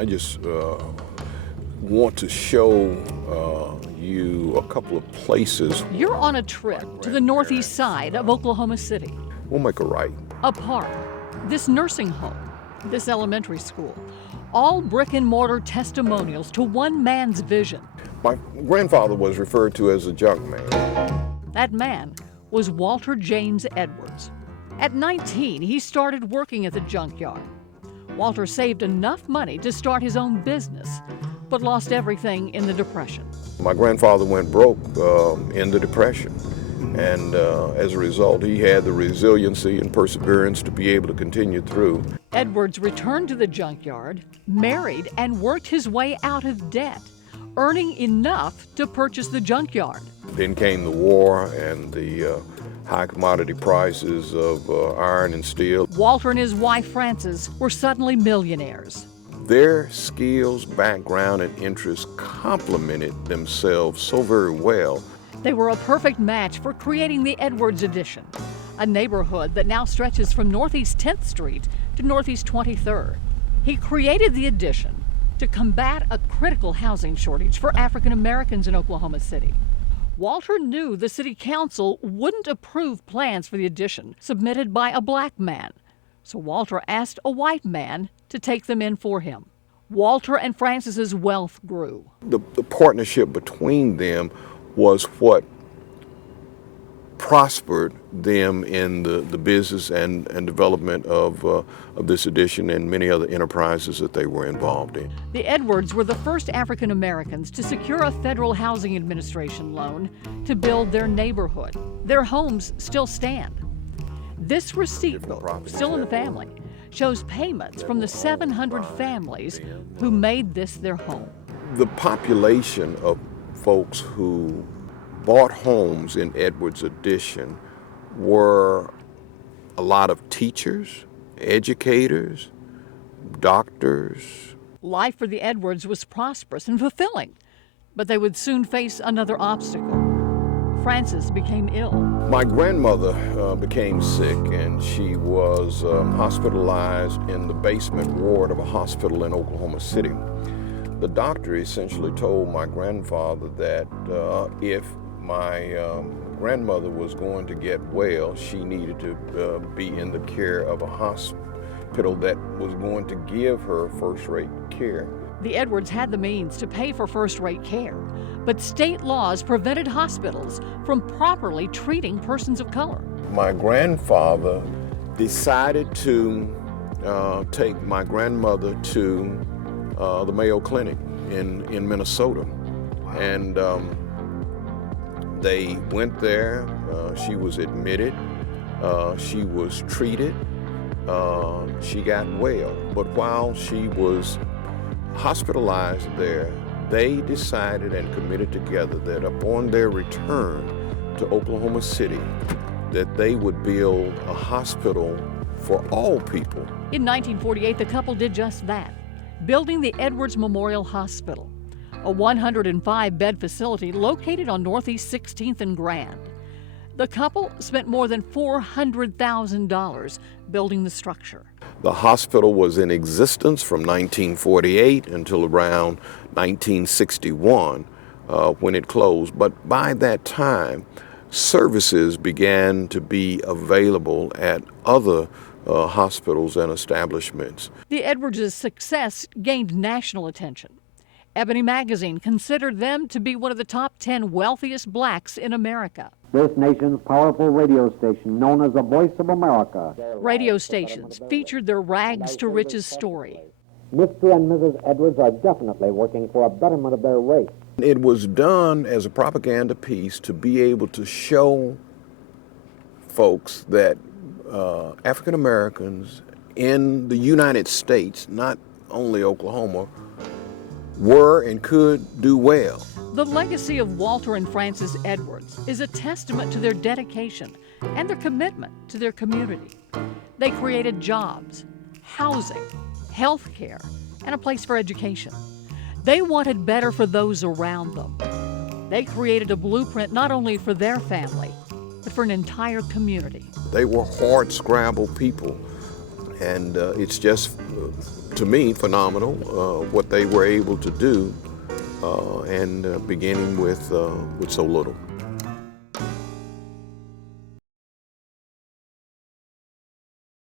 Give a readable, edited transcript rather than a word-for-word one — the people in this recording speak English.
I just want to show you a couple of places. You're on a trip to the northeast side of Oklahoma City. We'll make a right. A park, this nursing home, this elementary school, all brick and mortar testimonials to one man's vision. My grandfather was referred to as a junkman. That man was Walter James Edwards. At 19, he started working at the junkyard. Walter saved enough money to start his own business, but lost everything in the Depression. My grandfather went broke in the Depression, and as a result, he had the resiliency and perseverance to be able to continue through. Edwards returned to the junkyard, married, and worked his way out of debt, earning enough to purchase the junkyard. Then came the war and the high commodity prices of iron and steel. Walter and his wife Frances were suddenly millionaires. Their skills, background, and interests complemented themselves so very well. They were a perfect match for creating the Edwards Addition, a neighborhood that now stretches from Northeast 10th Street to Northeast 23rd. He created the Addition to combat a critical housing shortage for African Americans in Oklahoma City. Walter knew the city council wouldn't approve plans for the addition submitted by a black man, so Walter asked a white man to take them in for him. Walter and Frances's wealth grew. The partnership between them was what prospered them in the business and development of this addition and many other enterprises that they were involved in. The Edwards were the first African Americans to secure a Federal Housing Administration loan to build their neighborhood. Their homes still stand. This receipt book, still in the family, shows payments from the 700 families who made this their home. The population of folks who bought homes in Edwards Addition were a lot of teachers, educators, doctors. Life for the Edwards was prosperous and fulfilling, but they would soon face another obstacle. Frances became ill. My grandmother became sick, and she was hospitalized in the basement ward of a hospital in Oklahoma City. The doctor essentially told my grandfather that if my grandmother was going to get well, she needed to be in the care of a hospital that was going to give her first-rate care. The Edwards had the means to pay for first-rate care, but state laws prevented hospitals from properly treating persons of color. My grandfather decided to take my grandmother to the Mayo Clinic in Minnesota, and they went there. She was admitted, she was treated, she got well. But while she was hospitalized there, they decided and committed together that upon their return to Oklahoma City, that they would build a hospital for all people. In 1948, the couple did just that, building the Edwards Memorial Hospital, a 105-bed facility located on Northeast 16th and Grand. The couple spent more than $400,000 building the structure. The hospital was in existence from 1948 until around 1961 when it closed. But by that time, services began to be available at other hospitals and establishments. The Edwards' success gained national attention. Ebony magazine considered them to be one of the top 10 wealthiest blacks in America. This nation's powerful radio station, known as the Voice of America. Radio stations featured their rags to riches story. Mr. and Mrs. Edwards are definitely working for a betterment of their race. It was done as a propaganda piece to be able to show folks that African Americans in the United States, not only Oklahoma, were and could do well. The legacy of Walter and Frances Edwards is a testament to their dedication and their commitment to their community. They created jobs, housing, health care, and a place for education. They wanted better for those around them. They created a blueprint not only for their family, but for an entire community. They were hard-scrabble people, And it's just, to me, phenomenal what they were able to do, and beginning with so little.